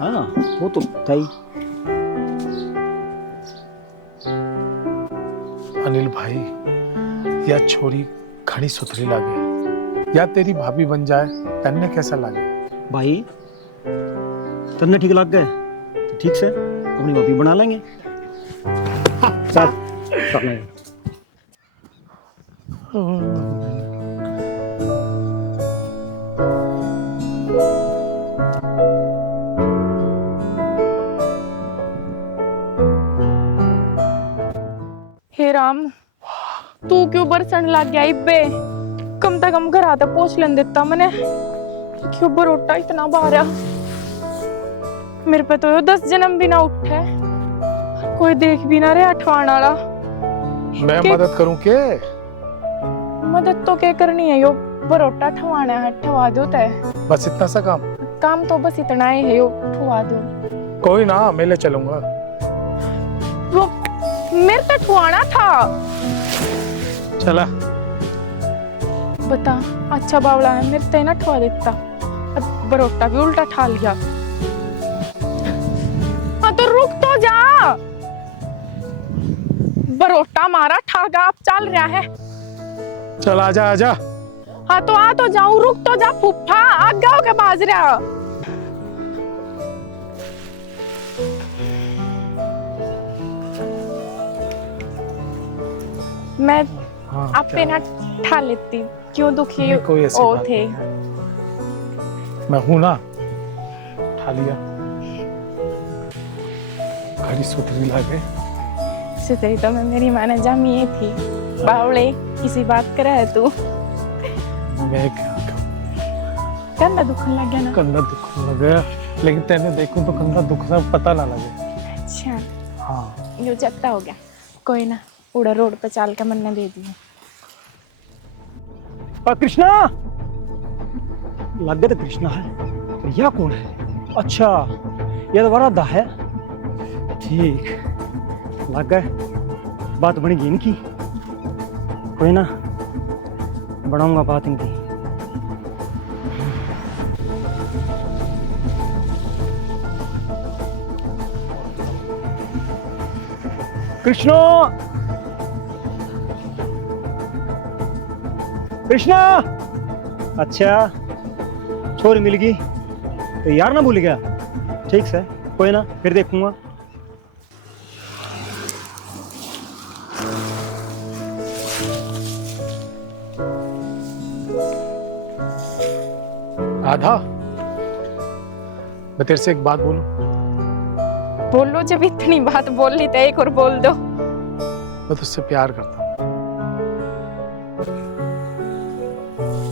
हाँ वो तो था ही। अनिल भाई, यह छोरी घनी सुथरी लागे, या तेरी भाभी बन जाए तन्ने कैसा लागे? भाई तन्ने ठीक लग गए तो ठीक से अपनी भाभी बना लेंगे। चल चल। हे राम, तू क्यों बरसन लग गया इब्बे? कम से कम घर आता पोछ लेन देता मैंने। क्यों बरोटा इतना बारा? मेरे पे तो 10 जन्म भी ना उठे, कोई देख भी ना रहे अठवान वाला। मैं मदद करूं के? मदद तो क्या करनी है, यो बरोटा ठवाना है, ठवा दो तय। बस इतना सा काम? काम तो बस इतना ही है, यो ठवा दो। कोई ना, मैं ले चलूंगा। वो मेरे पे ठवाना था। चला। बता, अच्छा बावला है, मेरे से ना ठवा देता। अब बरोटा भी उल्टा ठा लिया। हाँ तो रुक तो जा। बरोटा मारा ठागा अब चल रहा है। चल आजा आजा। हाँ तो आ तो जाऊं, रुक तो जा फुफ्फा, आगे हो के बाज रहा। मैं हाँ, आपे ना ठा लेती, क्यों दुखी कोई ऐसी ओ बात थे? मैं हूं ना, उठा लिया। घड़ी सुथरी लागे। सुतरी तो मैं मेरी माँ ने जामी ये थी। बावले किसी बात करे है तू? मैं क्या कहूं? कंधा दुखने लग गया ना? कंधा दुखने लग गया, लेकिन तेने देखूं तो कंधा दुखना पता ना लगे। अच्छा, हाँ यो जत्ता हो गया। कोई ना, उड़ा रोड पे चाल के मन्ने दे दी। कृष्णा लग गया तो कृष्णा है, यह कौन है? अच्छा यह तो वरादा है। ठीक लग गए, बात बनेगी इनकी। कोई ना, बढ़ाऊंगा बात इनकी। कृष्णा कृष्णा, अच्छा छोरी मिल गई तो यार ना भूल गया? ठीक से, कोई ना, फिर देखूंगा। राधा, मैं तेरे से एक बात बोलूं? बोलो, जब इतनी बात बोल ली तो एक और बोल दो। मैं तुझसे प्यार करता हूं।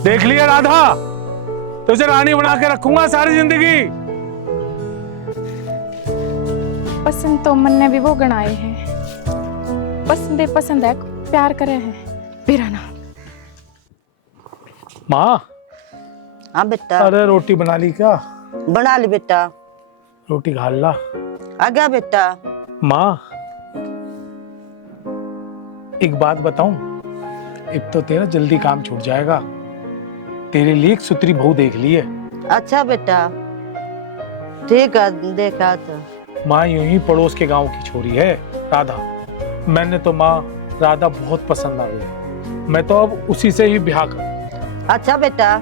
देख लिया राधा, तुझे रानी बना के रखूंगा सारी जिंदगी। पसंद तो मन ने भी वो गणाए हैं। पसंद है, प्यार करे हैं बिराना। माँ। हाँ बेटा। अरे रोटी बना ली क्या? बना ली बेटा। रोटी खा ला। आ गया बेटा। माँ, एक बात बताऊं? एक तो तेरा जल्दी काम छूट जाएगा। तेरे लिए एक सुतरी बहू देख ली है। अच्छा बेटा, ठीक है, देखा तो। माँ यूं ही पड़ोस के गांव की छोरी है, राधा। मैंने तो माँ राधा बहुत पसंद आ गई। मैं तो अब उसी से ही ब्याह कर। अच्छा बेटा,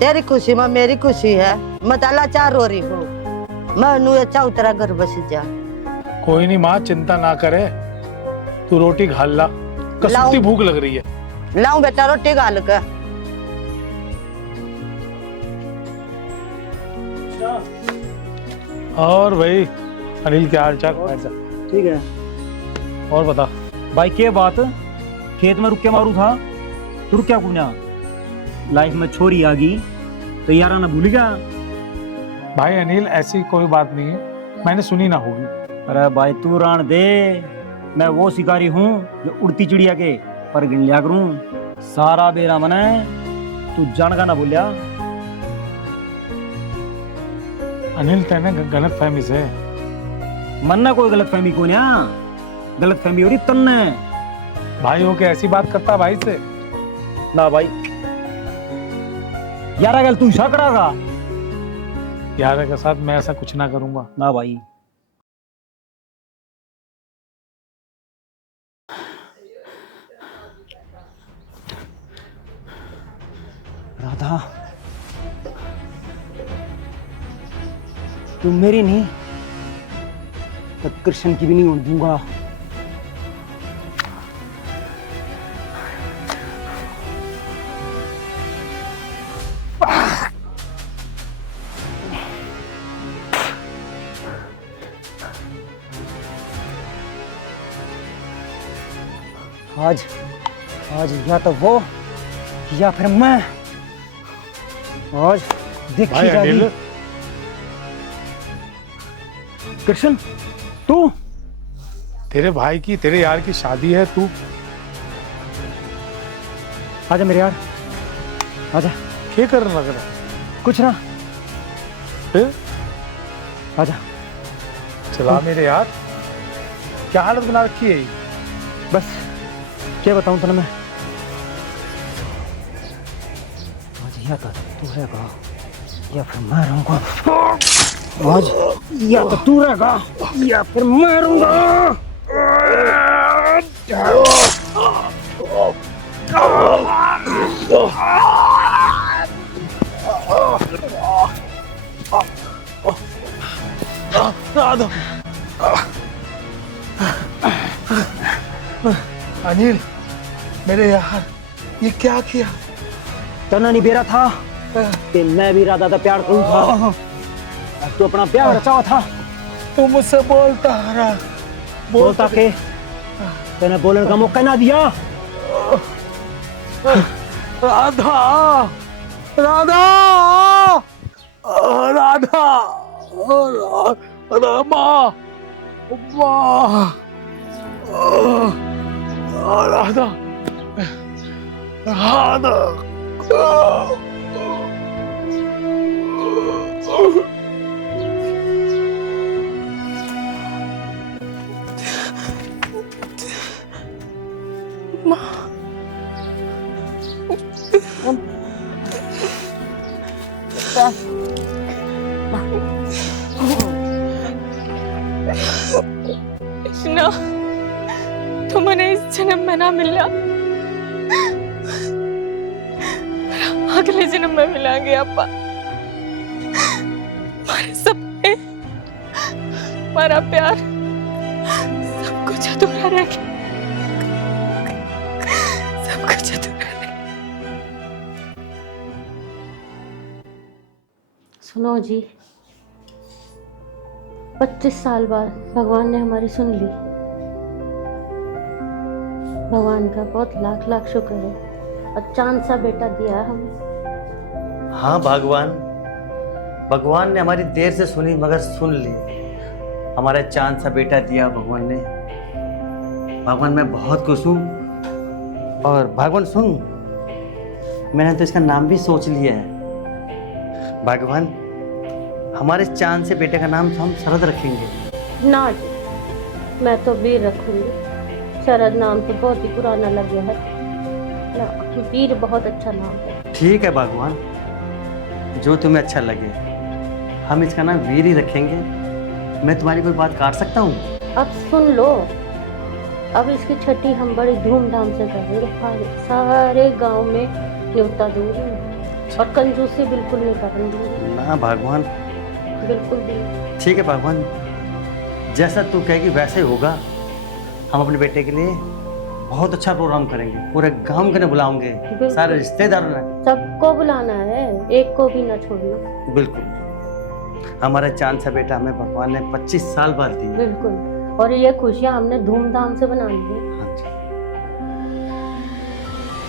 तेरी खुशी में मेरी खुशी है। मत लाचार रो रही हो। मैं नू अच्छा उतरा घर बस जा। कोई नहीं माँ, चिंता ना करे। तू रोटी खा ला, कसुती भूख लग रही है। लाऊं बेटा रोटी गाल के। और भाई अनिल, क्या हाल चाल? ठीक है। और बता भाई, क्या बात? खेत में रुक के मारू था, तू क्या कु냐? लाइफ में छोरी आ गई तो यारा ना भूल गया? भाई अनिल, ऐसी कोई बात नहीं है, मैंने सुनी ना होगी। अरे भाई तू रान दे, मैं वो शिकारी हूँ जो उड़ती चिड़िया के पर गिन लिया करूं। सारा बेरा मने तू जान का ना बोलिया। अनिल, तेने गलत फहमी से। मन ना कोई गलत फहमी को ना, गलत फहमी हो रही तन्ने। भाई हो के ऐसी बात करता भाई से? ना भाई, यार अगर तू ऐसा करागा यारा के साथ मैं ऐसा कुछ ना करूंगा। ना भाई। राधा, तुम मेरी नहीं तो कृष्ण की भी नहीं होने दूंगा। आज आज या तो वो या फिर मैं। आज देखी भाई जाएगी। अनिल, कृष्ण, तू तेरे भाई की, तेरे यार की शादी है, तू आजा मेरे यार, आजा। क्या करने लग रहा है? कुछ ना, फिर आजा। चला मेरे यार, क्या हालत बना रखी है ये? बस क्या बताऊं तने मैं। आज या तो तू रहेगा या फिर मैं रहूंगा। आज या तो तू रहेगा या फिर मैं रहूंगा। अनिल, मेरे यार, ये क्या किया? तना नहीं बेरा था कि मैं भी राधा का प्यार करूं था। तू अपना प्यार रचावा था। तू मुझसे बोलता रहा, बोलता के तूने बोलने का मौका ना दिया। राधा, राधा, राधा, राधा, राधा, राधा, कृष्णा, तो मैंने इस जन्म में ना मिला, अगले जन्म में मिलेंगे अपा। हमारे सपने, हमारा प्यार, सब कुछ अधूरा रह गया, सब कुछ अधूरा रह गया। सुनो जी, 25 साल बाद भगवान ने हमारी सुन ली। भगवान का बहुत लाख लाख शुक्र है, और चांद सा बेटा दिया है हमें। हाँ भगवान, भगवान ने हमारी देर से सुनी मगर सुन ली। हमारा चांद सा बेटा दिया भगवान ने। भगवान मैं बहुत खुश हूँ। और भगवान सुन, मैंने तो इसका नाम भी सोच लिया है। भगवान, हमारे चांद से बेटे का नाम तो हम शरद रखेंगे। ना जी, मैं तो वीर रखूंगी। शरद नाम तो बहुत ही पुराना लग गया है ना, वीर बहुत अच्छा नाम है। ठीक है भगवान, जो तुम्हें अच्छा लगे, हम इसका नाम वीर ही रखेंगे। मैं तुम्हारी कोई बात काट सकता हूँ? अब सुन लो, अब इसकी छठी हम बड़ी धूमधाम से करेंगे। सारे गांव में न्योता दूंगी, और कंजूसी बिल्कुल नहीं करेंगे। ना भगवान, बिल्कुल भी। ठीक है भगवान, जैसा तू कहेगी वैसे ही होगा। हम अपने बेटे के लिए बहुत अच्छा प्रोग्राम करेंगे, पूरे गांव के ने बुलाओगे, सारे रिश्तेदारों ने। सबको बुलाना है, एक को भी ना छोड़ना। बिल्कुल, हमारा चांद सा बेटा हमें भगवान ने 25 साल बाद दिया। बिल्कुल, और ये खुशियां हमने धूमधाम से बनानी है। हाँ जी,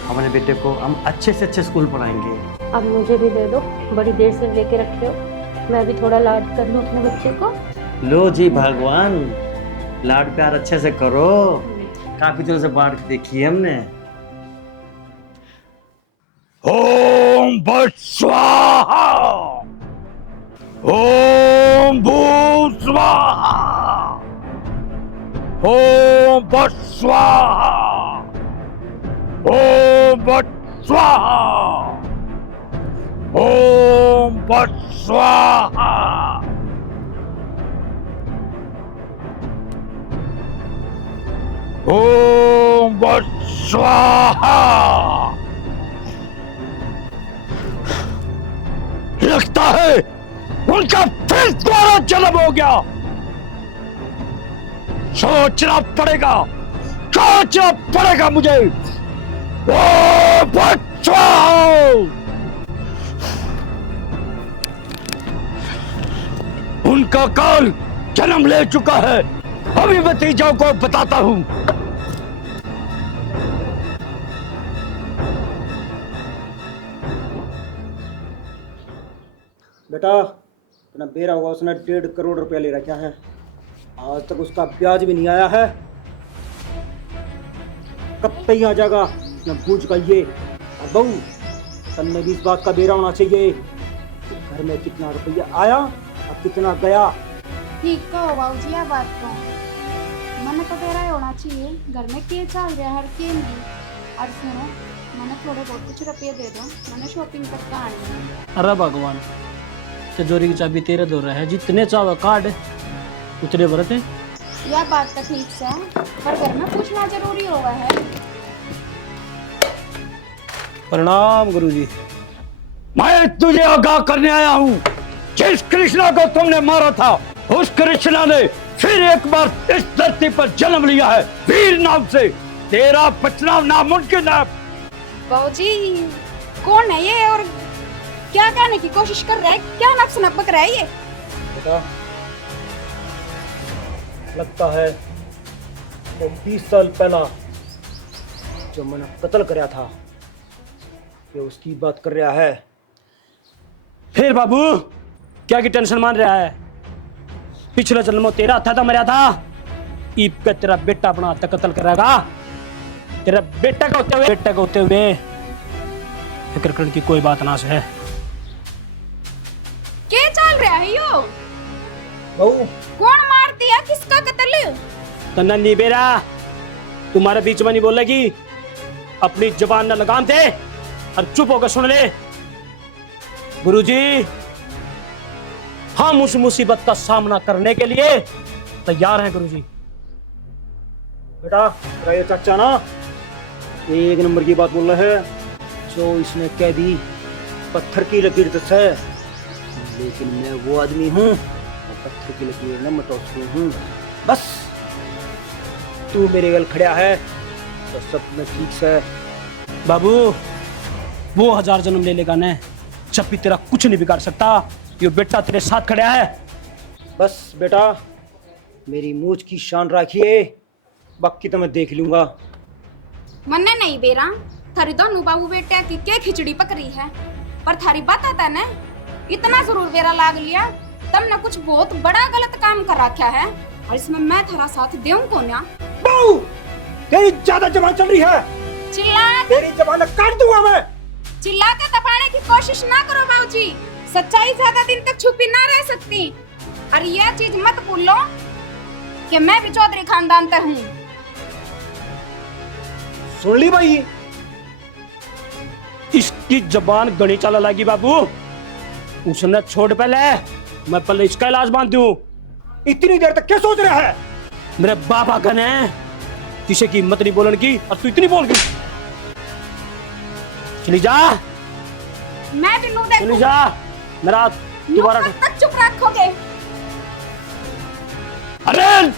हमारे बेटे को हम अच्छे से अच्छे स्कूल पढ़ाएंगे। अब मुझे भी दे दो, बड़ी देर से लेके रखे हो, मैं भी थोड़ा लाड कर लूं अपने बच्चे को। लो जी भगवान, लाड प्यार अच्छे से करो। काफी दिनों से बांट के देखी है हमने। ओम भट स्वाहा, ओम भूत स्वाहा, ओम भट स्वाहा, ओम भट स्वाहा, ओम भट स्वाहा। ओम भट स्वाहा। लगता है उनका फिर दोबारा जन्म हो गया। सोचना पड़ेगा मुझे। ओम भट स्वाहा। उनका काल जन्म ले चुका है। अभी भतीजों को बताता हूं। बेटा अपना बेरा हुआ उसने 1.5 करोड़ रुपया ले रखा है, आज तक उसका ब्याज भी नहीं आया है। कब तक आ जाएगा न बूझ गई। और बहू तन्ने भी इस बात का बेरा होना चाहिए कि घर में कितना रुपया आया और कितना गया। ठीक कहो बाबू जी, यह बात तो मन तो बेरा होना चाहिए घर में के चल रहा है के नहीं। और सुनो, मैंने थोड़े बहुत कुछ रुपये दे दो, मैंने शॉपिंग करके आनी है। अरे भगवान, तिजोरी की चाबी तेरे दो है, जितने चाहो कार्ड उतने भरत है। यह बात तो ठीक से है, पर घर में पूछना जरूरी होगा है। प्रणाम गुरुजी। मैं तुझे आगाह करने आया हूं। जिस कृष्णा को तुमने मारा था, उस कृष्णा ने फिर एक बार इस धरती पर जन्म लिया है, वीर नाम से। तेरा बचना नामुमकिन है। बाबूजी कौन है ये और क्या कहने की कोशिश कर रहा है? क्या नफ्स नपक रहा है ये? बेटा लगता है वो 20 साल पहला जो मैंने कत्ल कराया था ये उसकी बात कर रहा है। फिर बाबू क्या की टेंशन मान रहा है? पिछले जन्म तेरा था तो मरा था, ईब पे तेरा बेटा अपना हाथ कत्ल करेगा। तेरा बेटा का होते हुए फिक्र करने की कोई बात ना है। क्या चल रहा है यो? बहू कौन मार दिया, किसका कत्ल? तो नन्ही बेरा तुम्हारे बीच में नहीं बोलेगी, अपनी जुबान न लगाम दे और चुप होकर सुन ले। गुरुजी हम उस मुसीबत का सामना करने के लिए तैयार हैं गुरुजी। बेटा तेरा ये चाचा ना एक नंबर की बात बोल रहा है। जो इसने कह दी पत्थर की लकीर तो है, लेकिन मैं वो आदमी हूँ पत्थर की लकीर न मटोसती हूँ। बस तू मेरे गल खड़ा है तो सब में ठीक से। बाबू वो 1000 जन्म ले लेगा न, जब भी तेरा कुछ नहीं बिगाड़ सकता। ये बेटा तेरे साथ खड़ा है। बस बेटा मेरी मूछ की शान रखिए, बाकी तो मैं देख लूंगा। मन्ने नहीं बेरा, थारी दोनों बाबू बेटे की क्या खिचड़ी पकड़ी है, पर थारी बात आता ना इतना जरूर बेरा लाग लिया, तुमने कुछ बहुत बड़ा गलत काम कर रखा है और इसमें मैं थारा साथ देऊं को ना। बहू तेरी ज्यादा जबान चल रही है, चिल्ला तेरी जबान काट दूंगा मैं। चिल्ला के दबाने की कोशिश ना करो बाबूजी, सच्चाई ज्यादा दिन तक छुपी ना रह सकती। और यह चीज मत भूलो कि मैं भी चौधरी खानदान का हूँ। सुन ली भाई, इसकी जबान गणी चाला लगी बाबू। उसने छोड़ पहले, मैं पहले इसका इलाज बांध दूं। इतनी देर तक क्या सोच रहा है? मेरे बाबा गन है, किसी की हिम्मत नहीं बोलने की और तू इतनी बोल गई। चली जा, मैं भी नू चली देखूं। जा, मेरा दोबारा कब तक चुप रखोगे? अरे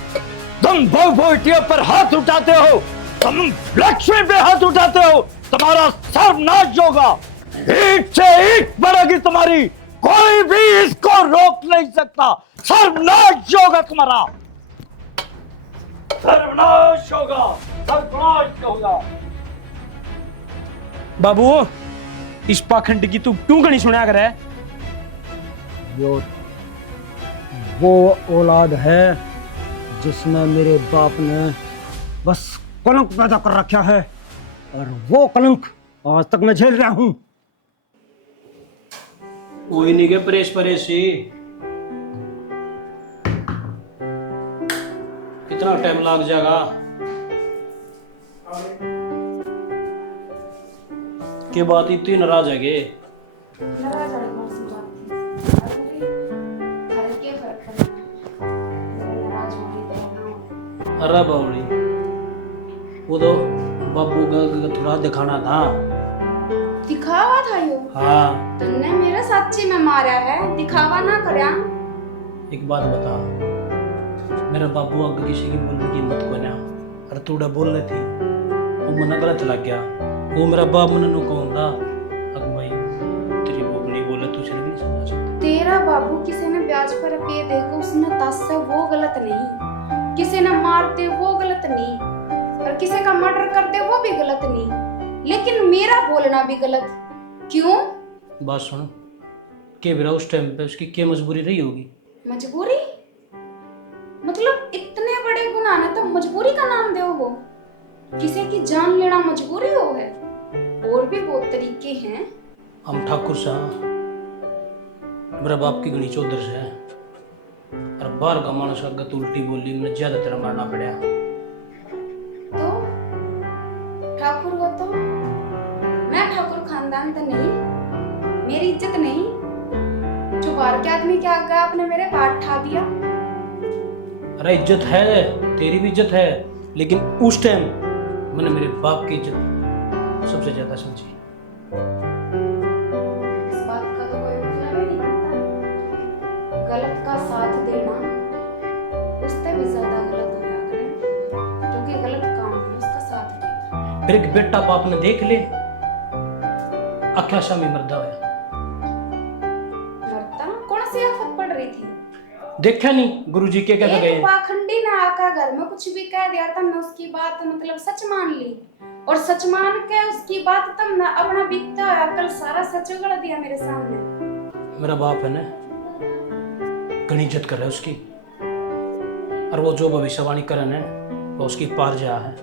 तुम बेटियों पर हाथ उठाते हो, तुम लक्ष्मी पे हाथ उठाते हो, तुम्हारा सर्वनाश होगा। ईंट से ईंट पड़ेगी तुम्हारी, कोई भी इसको रोक नहीं सकता। सर्वनाश होगा तुम्हारा, सर्वनाश होगा, सर्वनाश होगा। बाबू इस पाखंड की तू क्यों गणी सुना कर है? वो औलाद है जिसमें मेरे बाप ने बस कलंक पैदा कर रखा है, और वो कलंक आज तक मैं झेल रहा हूं। कोई नहीं के परेश परेशी, कितना टाइम लग जाएगा? के बात इतनी नाराज है गे? नाराज रे बावड़ी, वो तो बाबू का थोड़ा दिखाना था। दिखावा था यो? हाँ। तन्ने मेरा सच्ची में मारा है, दिखावा ना करया। एक बात बता, मेरा बाबू अगर किसी की बोलने की हिम्मत को ना, अरे तूड़ा बोल रही थी, वो मना गलत लग गया। वो मेरा बाप मन नु कौन था, अगर भाई तेरी बाप नहीं बोले तुझे नहीं समझा सकता। तेरा बाबू किसी ने ब्याज पर रुपये देकर उसने दस है, वो गलत नहीं। किसी ने मारते वो गलत नहीं, और किसी का मर्डर करते वो भी गलत नहीं, लेकिन मेरा बोलना भी गलत क्यों? बात सुनो, के बिरा उस टाइम पे उसकी क्या मजबूरी रही होगी? मजबूरी मतलब इतने बड़े गुनाह ने तो मजबूरी का नाम दे हो? किसी की जान लेना मजबूरी हो है? और भी बहुत तरीके हैं। हम ठाकुर साहब, मेरा बाप की गणी चौधर से है, और बाहर का मानस का गत उल्टी बोली मैंने ज्यादा तेरा मारना पड़ा। तो ठाकुर हो तो मैं ठाकुर खानदान तो नहीं, मेरी इज्जत नहीं, जो बाहर के आदमी के आगे आपने मेरे पाठ ठा दिया। अरे इज्जत है, तेरी भी इज्जत है, लेकिन उस टाइम मैंने मेरे बाप की इज्जत सबसे ज्यादा समझी। इस बात का तो कोई मतलब ही नहीं बनता। गलत का साथ देना उससे भी ज्यादा गलत होया करे, जो कि गलत काम है उसका साथ देना। फिर एक बेटा बाप ने देख ले, अख्या शामी मर्दा होया। मरता कौन सी आफत पड़ रही थी? देखा नहीं गुरुजी के कहते गए। एक पाखंडी ने आकर घर में कुछ भी कह दिया, तुमने उसकी बात मतलब सच मान ली, और सच मान के उसकी बात तुमने अपना बीतता हुआ कल सारा सच उगड़ दिया मेरे सामने। मेरा बाप है ना, घनी इज्जत कर रहा है उसकी, और वो जो भविष्यवाणी करे ना वो उसकी पार जा है।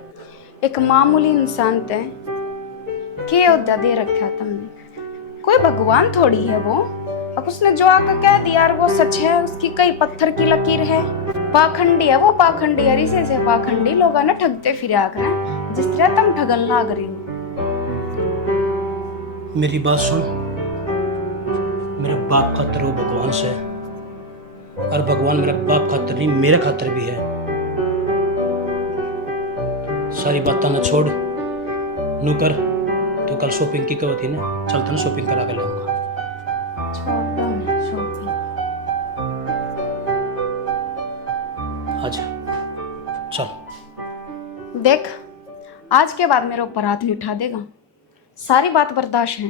एक मामूली इंसान थे, के उद्दा दे रखा तुमने? कोई भगवान थोड़ी है वो। अब उसने जो आकर कह दिया वो सच है, उसकी कई पत्थर की लकीर है। पाखंडी है वो, पाखंडी है, इसे से पाखंडी लोग ना ठगते फिरे आकर, जिस तरह तुम ठगन लाग रही हो। मेरी बात सुन, मेरे बाप खातर वो भगवान से है, और भगवान मेरे बाप खातर नहीं मेरे खातर भी है। सारी बातें ना छोड़, नू कर। तो कल शॉपिंग की कहो थी ना, चलते ना शॉपिंग करा कर लाऊंगा। अच्छा चल। देख, आज के बाद मेरे ऊपर हाथ नहीं उठा देगा, सारी बात बर्दाश्त है।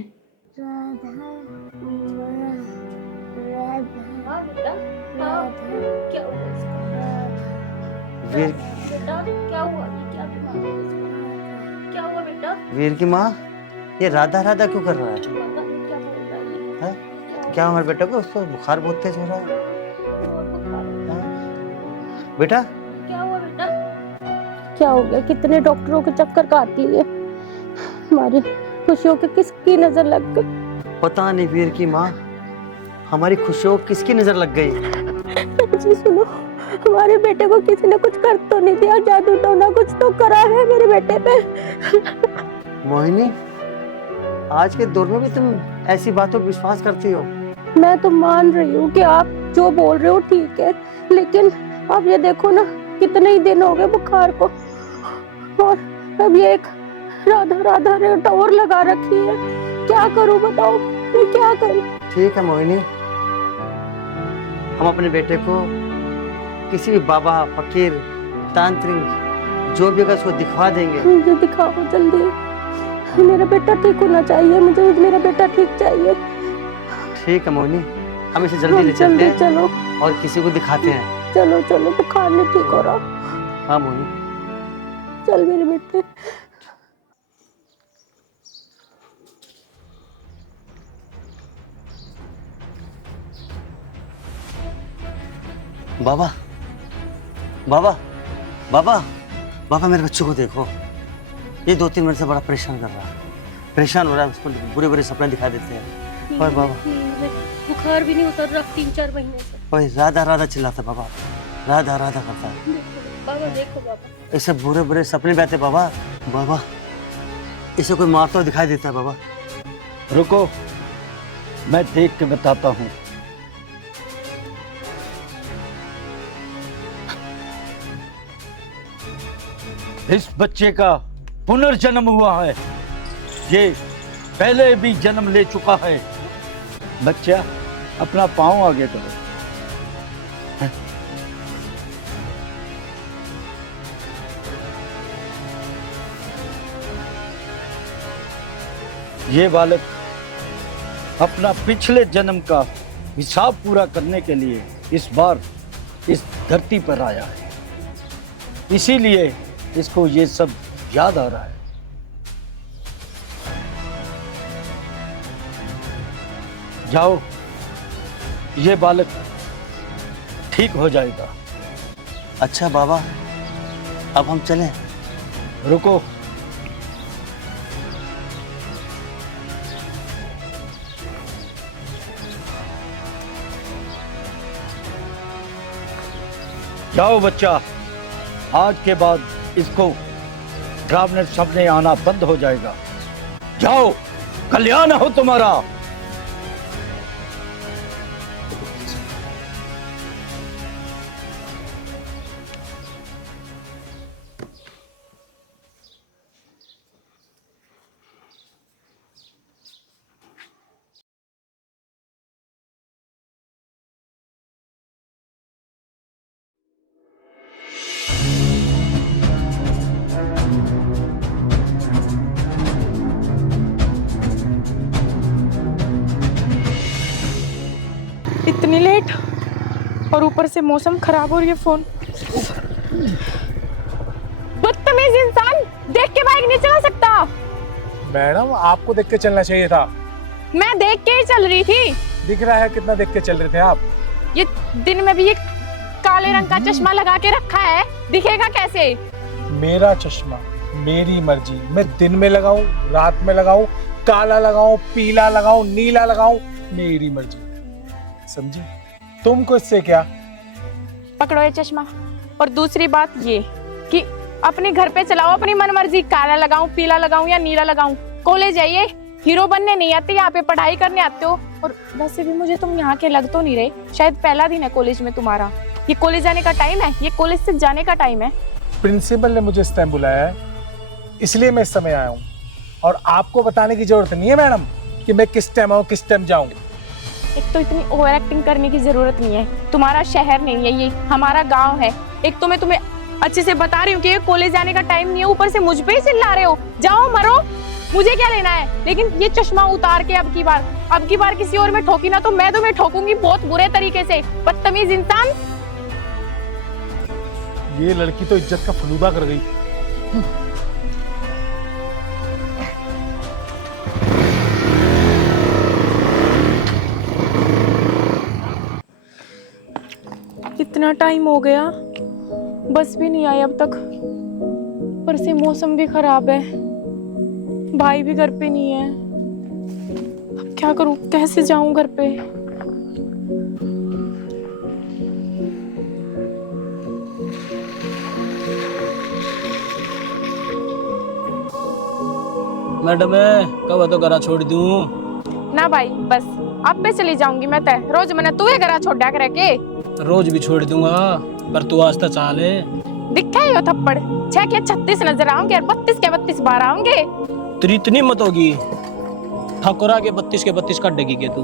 वीर, वीर की माँ, ये राधा राधा क्यों कर रहा है? क्या हमारे बेटा को उसको बुखार बहुत तेज हो रहा है? बेटा क्या हुआ बेटा? क्या हो गया? कितने डॉक्टरों के चक्कर काट लिए, हमारी खुशियों के किसकी नजर लग गई? पता नहीं वीर की माँ, हमारी खुशियों को किसकी नजर लग गई? जी सुनो, हमारे बेटे को किसी ने कुछ कर तो नहीं दिया? जादू टोना कुछ तो करा है मेरे बेटे पे? मोहिनी, आज के दौर में भी तुम ऐसी बातों पर विश्वास करती हो? मैं तो मान रही हूँ कि आप जो बोल रहे हो ठीक है, लेकिन अब ये देखो ना, कितने ही दिन हो गए बुखार को, और अब ये एक राधा राधा ने टोर लगा रखी है। क्या करूं बताओ, मैं क्या करूं? ठीक है मोहिनी, हम अपने बेटे को किसी भी बाबा, फकीर, तांत्रिक जो भी होगा उसको दिखवा देंगे। मुझे दिखाओ जल्दी, मेरा बेटा ठीक होना चाहिए, मुझे मेरा बेटा ठीक चाहिए। ठीक है मोहिनी, हम इसे जल्दी ले चलते हैं, चलो और किसी को दिखाते हैं। चलो चलो, बुखार नहीं ठीक हो रहा। हाँ मोहिनी, चल मेरे बेटे। बाबा बाबा बाबा बाबा, मेरे बच्चों को देखो, ये 2-3 मिनट से बड़ा परेशान कर रहा है, परेशान हो रहा है, उसको बुरे बुरे सपने दिखा देते हैं। और बाबा बुखार भी नहीं उतर रहा 3-4 महीने से। वही राधा राधा चिल्लाता बाबा, राधा राधा करता है। बाबा देखो बाबा, ऐसे बुरे बुरे सपने भी आते बाबा। बाबा इसे कोई मारता हुआ दिखाई देता है बाबा। रुको, मैं देख के बताता हूँ। इस बच्चे का पुनर्जन्म हुआ है। ये पहले भी जन्म ले चुका है। बच्चा, अपना पांव आगे करो। ये बालक अपना पिछले जन्म का हिसाब पूरा करने के लिए इस बार इस धरती पर आया है, इसीलिए इसको ये सब याद आ रहा है। जाओ, ये बालक ठीक हो जाएगा। अच्छा बाबा, अब हम चलें? रुको, जाओ बच्चा, आज के बाद इसको ड्रामने सामने आना बंद हो जाएगा। जाओ, कल्याण हो तुम्हारा। इतनी लेट और ऊपर से मौसम खराब हो रही है। फोन, बदतमीज इंसान, देख के बाइक नहीं चला सकता। मैडम, आपको देख के चलना चाहिए था। मैं देख के ही चल रही थी। दिख रहा है कितना देख के चल रहे थे आप। ये दिन में भी ये काले रंग का चश्मा लगा के रखा है, दिखेगा कैसे? मेरा चश्मा, मेरी मर्जी। मैं दिन में लगाऊं, रात में लगाऊं, काला लगाऊं, पीला लगाऊं, नीला लगाऊं, मेरी मर्जी, समझी? तुमको इससे क्या? पकड़ो ये चश्मा। और दूसरी बात ये कि अपने घर पे चलाओ अपनी मनमर्जी, काला लगाऊं, पीला लगाऊं या नीला लगाऊं। कॉलेज जाइए, हीरो बनने नहीं आते, यहाँ पे पढ़ाई करने आते हो। और वैसे भी मुझे तुम यहाँ के लग तो नहीं रहे, शायद पहला दिन है कॉलेज में तुम्हारा। ये कॉलेज जाने का टाइम है, ये कॉलेज से जाने का टाइम है। प्रिंसिपल ने मुझे इस टाइम बुलाया है, इसलिए मैं इस समय आया हूँ। और आपको बताने की जरूरत नहीं है मैडम कि मैं किस टाइम आऊँ, किस टाइम जाऊँ। एक तो इतनी ओवर एक्टिंग करने की जरूरत नहीं है। तुम्हारा शहर नहीं है, ये हमारा गांव है। एक तो मैं तुम्हें अच्छे से बता रही हूँ कि ये कॉलेज जाने का टाइम नहीं है, ऊपर से मुझ पे ही चिल्ला रहे हो। जाओ मरो, मुझे क्या लेना है। लेकिन ये चश्मा उतार के अब की बार किसी और में ठोकी ना तो मैं तुम्हें ठोकूंगी बहुत बुरे तरीके से। बदतमीज इंसान। ये लड़की तो इज्जत का फलूदा कर गई। इतना टाइम हो गया, बस भी नहीं आई अब तक। पर से मौसम भी खराब है, भाई भी घर पे नहीं है। अब क्या करूं, कैसे जाऊं घर पे? मैडम, कब तो घर छोड़ दूं? ना भाई, बस अब पे चली जाऊंगी मैं। तय रोज मैंने तू घरा छोड़ा कर के। रोज भी छोड़ दूंगा, पर तू आज तक चाले। दिखा ही हो थप्पड़। 6 के 36 नजर आओगे और 32 के 32 बार आओगे। तेरी इतनी हिम्मत होगी, ठकुरा के 32 काट देगी के तू?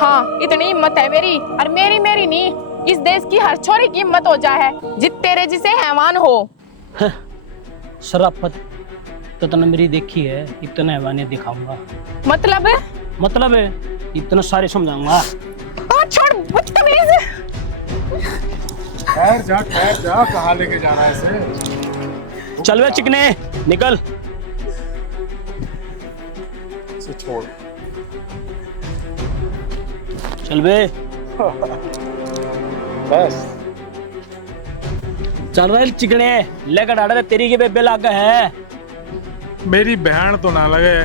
हाँ, इतनी हिम्मत है मेरी, और मेरी नहीं, इस देश की हर छोरी की हिम्मत हो जाए जित तेरे जिसे हैवान हो। शराफत तो तूने मेरी देखी है, इतना हैवानियत दिखाऊंगा। मतलब है इतना सारे समझाऊंगा। छोड़ बदतमीज। ठहर जा, कहाँ लेके जा रहा है इसे? चल वे चिकने, निकल। इसे छोड़। चल वे। बस चल रहे चिकने, लेकर डाड़ा तेरी के बेबे लाग है। मेरी बहन तो ना लगे,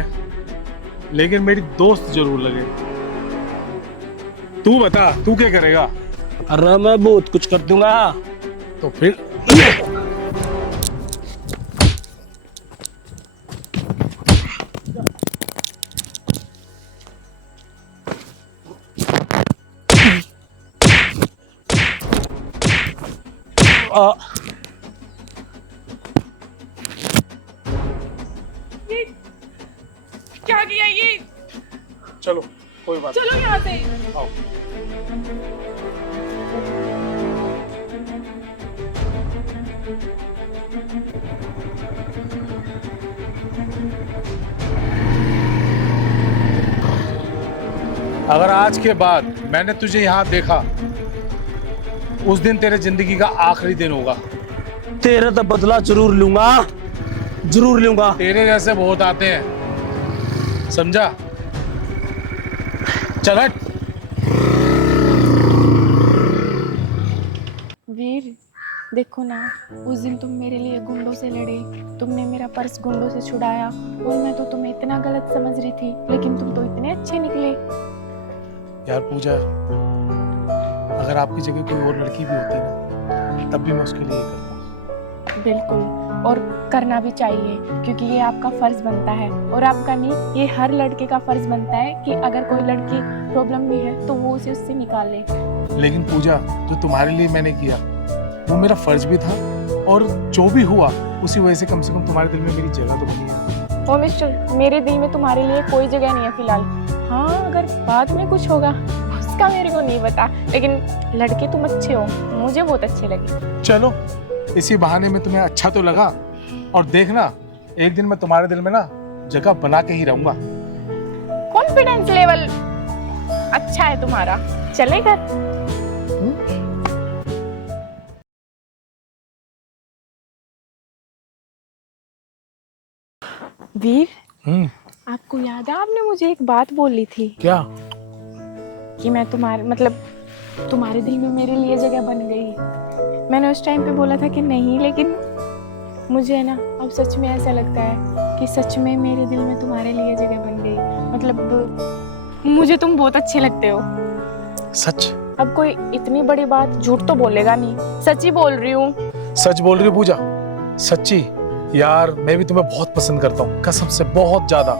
लेकिन मेरी दोस्त जरूर लगे। तू बता, तू क्या करेगा? अरे मैं बहुत कुछ कर दूंगा। तो फिर गया ये। चलो कोई बात चलो यहाँ से। नहीं, आओ। अगर आज के बाद मैंने तुझे यहाँ देखा, उस दिन तेरे जिंदगी का आखिरी दिन होगा। तेरा तो बदला जरूर लूंगा, जरूर लूंगा। तेरे जैसे बहुत आते हैं, समझा? चल हट। वीर देखो ना, उस दिन तुम मेरे लिए गुंडों से लड़े, तुमने मेरा पर्स गुंडों से छुड़ाया और मैं तो तुम्हें इतना गलत समझ रही थी, लेकिन तुम तो इतने अच्छे निकले। यार पूजा, अगर आपकी जगह कोई और लड़की भी होती ना, तब भी मैं उसके लिए ये करता। बिल्कुल, और करना भी चाहिए, क्योंकि ये आपका फर्ज बनता है। और आपका नहीं, ये हर लड़के का फर्ज बनता है कि अगर कोई लड़की प्रॉब्लम में है तो वो उसे उससे निकाल ले। लेकिन पूजा, जो तुम्हारे लिए मैंने किया वो मेरा फर्ज भी था, और जो भी हुआ उसी वजह से कम तुम्हारे दिल में मेरी जगह तो बनी है। ओ मिस्टर, मेरे दिल में तुम्हारे लिए कोई जगह नहीं है फिलहाल। हाँ, अगर बाद में कुछ होगा उसका मेरे को नहीं पता, लेकिन लड़के तुम अच्छे हो, मुझे बहुत अच्छे लगे। चलो, इसी बहाने में तुम्हें अच्छा तो लगा, और देखना एक दिन मैं तुम्हारे दिल में ना जगह बना के ही रहूंगा। कॉन्फिडेंस लेवल अच्छा है तुम्हारा, चलेगा। वीर, आपको याद है आपने मुझे एक बात बोली थी? क्या? कि मैं तुम्हारे दिल में मेरे लिए जगह बन गई। मैंने उस टाइम पे बोला था कि नहीं, लेकिन मुझे ना अब सच में ऐसा लगता है कि सच में मेरे दिल में तुम्हारे लिए जगह बन गई। मतलब मुझे तुम बहुत अच्छे लगते हो। सच? अब कोई इतनी बड़ी बात झूठ तो बोलेगा नहीं, सच ही बोल रही हूँ। सच बोल रही हो पूजा? सच्ची? यार मैं भी तुम्हें बहुत पसंद करता हूँ, कसम से बहुत ज्यादा।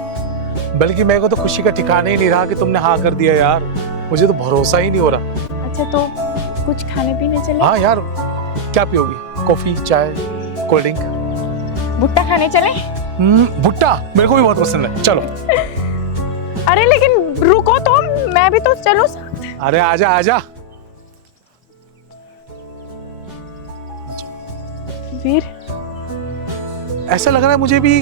बल्कि मेरे को तो खुशी का ठिकाना ही नहीं रहा कि तुमने हाँ कर दिया यार, मुझे तो भरोसा ही नहीं हो रहा। अच्छा, तो कुछ खाने पीने चले? हाँ यार, क्या पियोगी? कॉफी, चाय, कोल्ड ड्रिंक? भुट्टा खाने चले? भुट्टा मेरे को भी बहुत पसंद है, चलो। अरे लेकिन रुको तो, मैं भी तो चलूं साथ। अरे आजा आजा। वीर, ऐसा लग रहा है मुझे भी,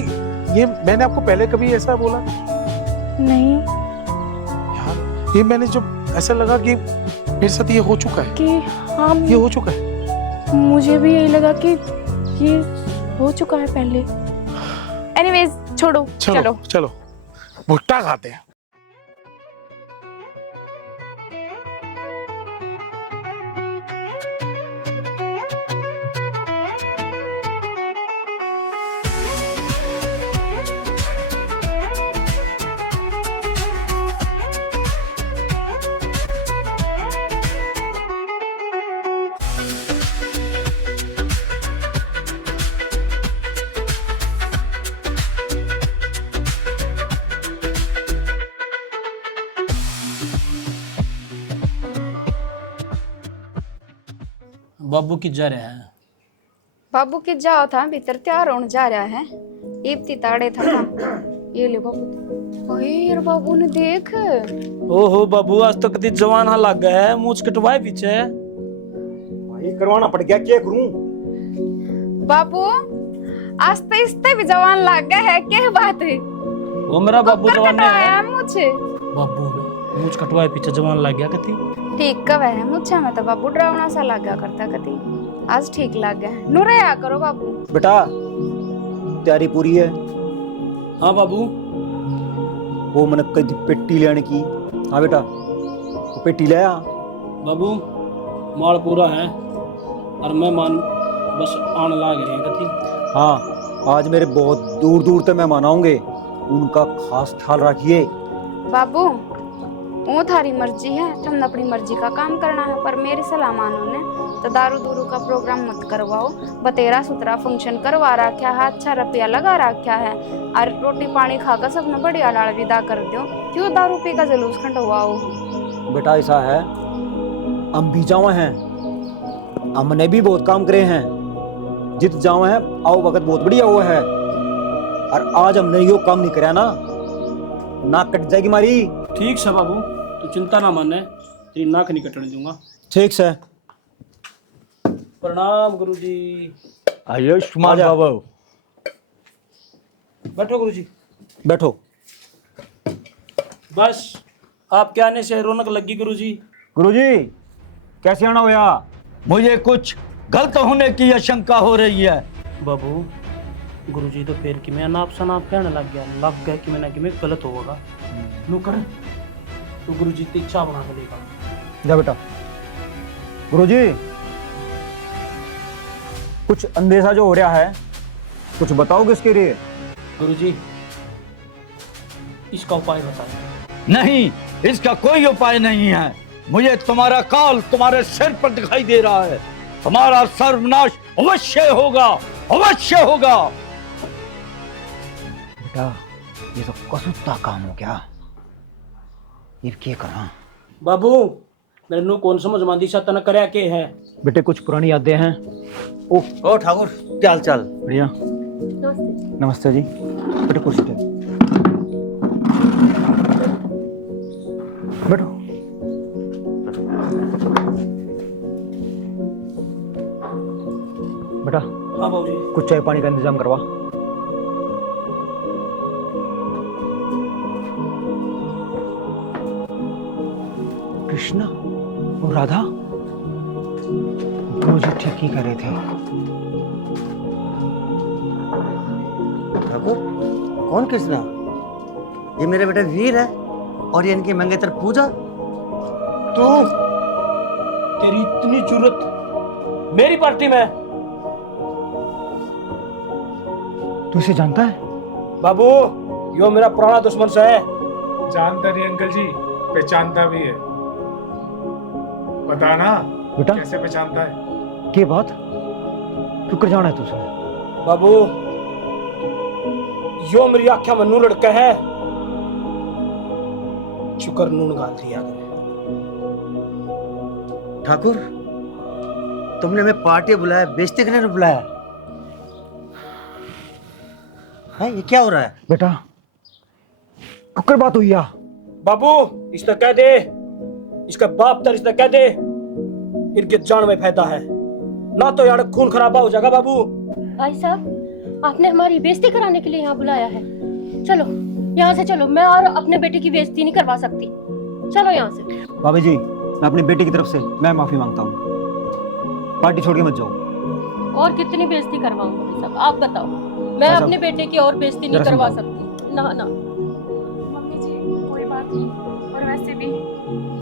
ये मैंने आपको पहले कभी ऐसा बोला? नहीं यार, ये मैंने जो ऐसा लगा कि मेरे साथ ये हो चुका है। कि हम ये हो चुका है। मुझे भी यही लगा कि ये हो चुका है पहले। एनीवेज छोड़ो, चलो चलो भुट्टा खाते हैं। बाबू की जा रहा है? बाबू के जाओ था, भीतर तैयार होने जा रहा है। इब्ती ताड़े था ना। ये ले बाबू। ओए यार, बाबू ने देख। ओहो बाबू, आज तो कति जवान हाँ लग गया है, मूछ कटवाए पीछे। भाई करवाना पड़ गया, क्या करूं? बाबू आस्ते आस्ते भी जवान लग गया है, क्या बात है? वो मेरा बाबू जवान है। मुझे बाबू ने मूछ कटवाए पीछे जवान लग गया कति। ठीक कब है मुझे में तो बाबू डरावना सा लगा करता कति, आज ठीक लग गया। नुरया करो बाबू। बेटा तैयारी पूरी है? हाँ बाबू। वो मन कदी पेटी लेने की। हाँ बेटा, वो पेटी ले आ। बाबू माल पूरा है और मेहमान बस आने लग रहे हैं कति। हाँ, आज मेरे बहुत दूर दूर तक मेहमान आएंगे, उनका खास ख्याल रखिए। बाबू वो थारी मर्जी है, तुमने अपनी मर्जी का काम करना है, पर मेरी सलाह मानो ने तो दारू दूरू का प्रोग्राम मत करवाओ। बतेरा सुतरा फंक्शन करवा रखा है, अच्छा रुपया लगा रखा है, और रोटी पानी खाकर सबने बढ़िया लाड़ विदा कर दो। क्यों दारू पी का जुलूस खंडवाओ? बेटा ऐसा है, हम भी जावे हैं, हमने भी बहुत काम करे हैं, जित जावे हैं, आओ वक्त बहुत बढ़िया हुआ है, और आज हमने यो काम नहीं कराया ना नाक कट जाएगी मारी। ठीक से बाबू, तू चिंता ना माने, तेरी नाक नहीं कटने दूंगा। ठीक से। प्रणाम गुरुजी। आयुष्मान बाबू। बैठो गुरुजी। बैठो। बस आपके आने से रौनक लगी गुरुजी। गुरुजी कैसे आना होया? मुझे कुछ गलत होने की आशंका हो रही है। बाबू गुरुजी तो फिर कि मैं नाप शनाप कहने लग गया कि मैं ना कि मैं गलत होगा। नु कर तो गुरुजी की इच्छा बना के लेगा। जा बेटा। गुरुजी कुछ अंदेशा जो हो रहा है, कुछ बताओगे इसके लिए? गुरुजी इसका उपाय बताएं। नहीं, इसका कोई उपाय नहीं है। मुझे तुम्हारा काल तुम्हारे सिर पर दिखाई दे रहा है। तुम्हारा सर्वनाश अवश्य होगा, अवश्य होगा। बेटा ये तो कसूता काम हो गया, ये क्या करा? बाबू मेरे नु कौन समझ मांदी सा तना करया के है? बेटे कुछ पुरानी यादें हैं। ओ ठाकुर, क्या हाल चाल? बढ़िया। नमस्ते जी। बेटे कुर्सी पे बैठो। बेटा हाँ बाबूजी। कुछ चाय पानी का इंतजाम करवा। कृष्णा और राधा मुझे ठीक ही कर रहे थे। ठाकुर कौन कृष्णा? ये मेरे बेटा वीर है और ये इनकी मंगेतर पूजा। तू तेरी इतनी जरूरत मेरी पार्टी में? तू इसे जानता है? बाबू यो मेरा पुराना दुश्मन से है। जानता नहीं अंकल जी, पहचानता भी है। बताना बेटा कैसे पहचानता है? के बात शुक्र जाना है तुझे। बाबू यो मेरी आख्या में नू लड़का है, शुक्र नून गाल दिया करे। ठाकुर तुमने हमें पार्टी बुलाया, बेइज्जती करने ने बुलाया है? ये क्या हो रहा है? बेटा शुक्र बात हुई या? बाबू इसने कह दे, इसका बाप तर इसने कह दे, इनके जान में फायदा है ना, तो यार खून खराबा हो जाएगा। बाबू भाई साहब आपने हमारी बेइज्जती कराने के लिए यहाँ बुलाया है। चलो यहाँ से चलो, मैं और अपने बेटे की बेइज्जती नहीं करवा सकती। चलो यहाँ से। भाभी जी मैं अपनी बेटी की तरफ से मैं माफी मांगता हूँ, पार्टी छोड़ के मत जाओ। और कितनी बेइज्जती करवाऊंगा भाई साहब, आप बताओ। मैं अपने बेटे की और बेइज्जती नहीं करवा सकती। ना ना मम्मी जी कोई बात नहीं, और वैसे भी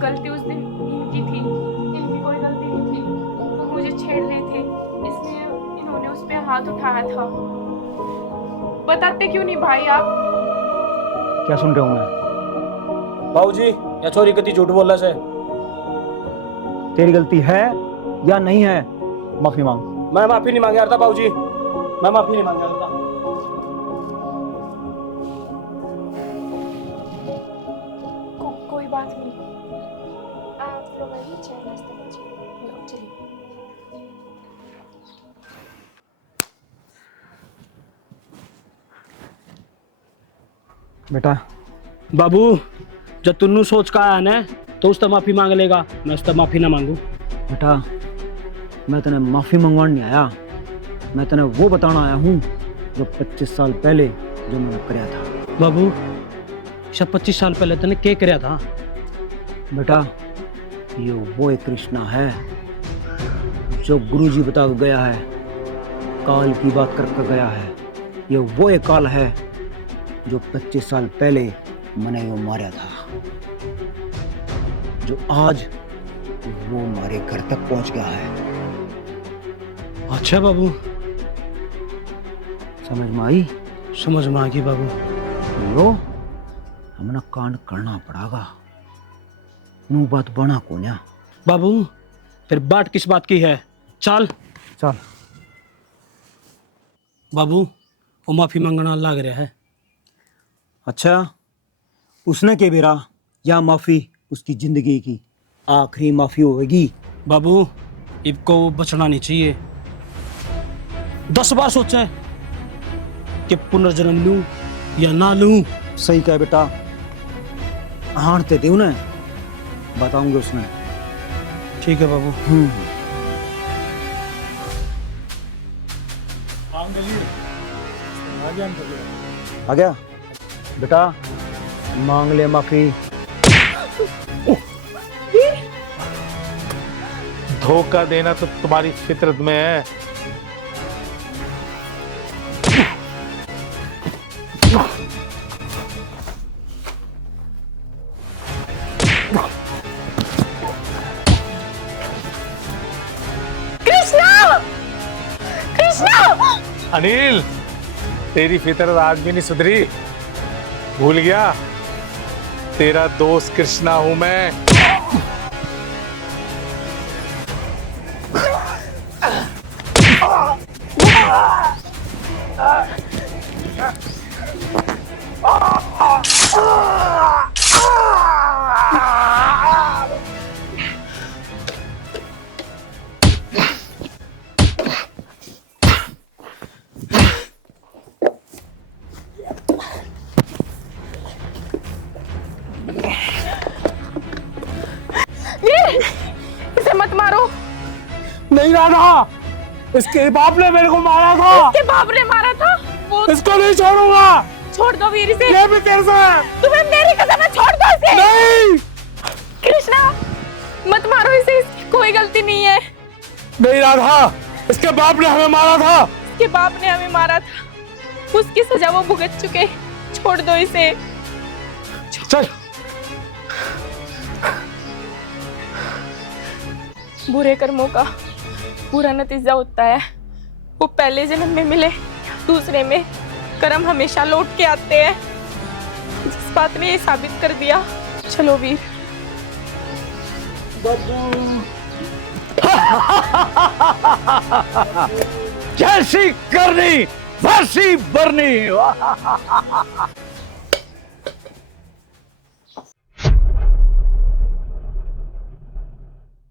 गलती उस दिन इनकी थी, इनकी कोई गलती नहीं थी। वो मुझे छेड़ रहे थे इसलिए इन्होंने उस पे हाथ उठाया था। बताते क्यों नहीं भाई आप? क्या सुन रहा हूँ मैं? बाबूजी या छोरी कति झूठ बोल रहा है। तेरी गलती है या नहीं है? माफी मांग। मैं माफी नहीं मांगे था बाबूजी, मैं माफी नहीं मांगे था। कोई बात नहीं, आप लोग आइए चाय नाश्ता कीजिए। चलिए। बेटा बाबू जब तुन्नू सोच का आया ना तो उससे माफी मांग लेगा, मैं उससे माफी ना मांगू। बेटा मैं तेने माफी मंगवाने नहीं आया, मैं तेने वो बताना आया हूँ जो 25 साल पहले जो मैंने कराया था। बाबू सब 25 साल पहले तूने क्या कराया था? बेटा ये वो एक कृष्णा है जो गुरुजी बता के गया है, काल की बात करके गया है। ये वो एक काल है जो 25 साल पहले मैंने वो मारा था, जो आज वो हमारे घर तक पहुंच गया है। अच्छा बाबू समझ में आई? समझ में आ गई बाबू। लो हमने कांड करना पड़ेगा, नू बात बना को ना। बाबू फिर बात किस बात की है? चल चल। बाबू वो माफी मांगना लग रहा है। अच्छा उसने के बेरा या माफी उसकी जिंदगी की आखिरी माफी होगी। बाबू इनको बचना नहीं चाहिए। 10 बार सोचे कि पुनर्जन्म लूं या ना लूं। सही कहा बेटा, हारते थे उन्हें बताऊंगे उसमें। ठीक है बाबू। आ गया बेटा, मांग ले माफी। धोखा देना तो तुम्हारी फितरत में है। कृष्णा, कृष्णा, अनिल, तेरी फितरत आज भी नहीं सुधरी। भूल गया, तेरा दोस्त कृष्णा हूं मैं। इसे मत मारो। नहीं राधा, इसके बाप ने मेरे को मारा था। इसके बाप ने मारा था। वो इसको नहीं छोड़ूंगा। छोड़ दो वीर इसे। ये भी तेरे से है। तुम्हें मेरी कसम है, छोड़ दो इसे। नहीं कृष्णा, मत मारो इसे, इसकी कोई गलती नहीं है। नहीं राधा, इसके बाप ने हमें मारा था। इसके बाप ने हमें मारा था, उसकी सजा वो भुगत चुके। छोड़ दो इसे। चल। बुरे कर्मों का बुरा नतीजा होता है। वो पहले जन्म में मिले, दूसरे में कर्म हमेशा लौट के आते हैं। जिस बात ने ये साबित कर दिया। चलो वीर। जैसी करनी वैसी बरनी।